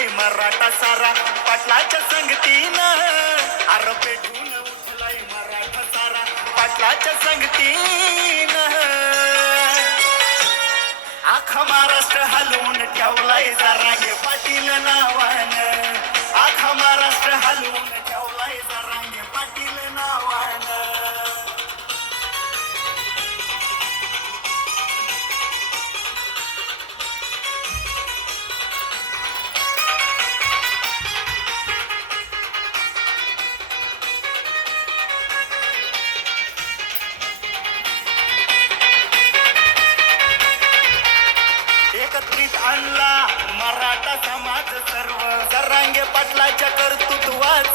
उठलाय मराठा सारा पाटलाच्या संगतीनं अर पेटून उठलाय मराठा सारा पाटलाच्या संगतीनं आखा महाराष्ट्र हलवून ठेवलाय जरांगे पाटील नावानं आखा महाराष्ट्र हलवून ठेवलाय जरांगे पाटील नावानं एकत्रित आणला मराठा समाज सर्व जरांगे पाटलाच्या कर्तृत्वात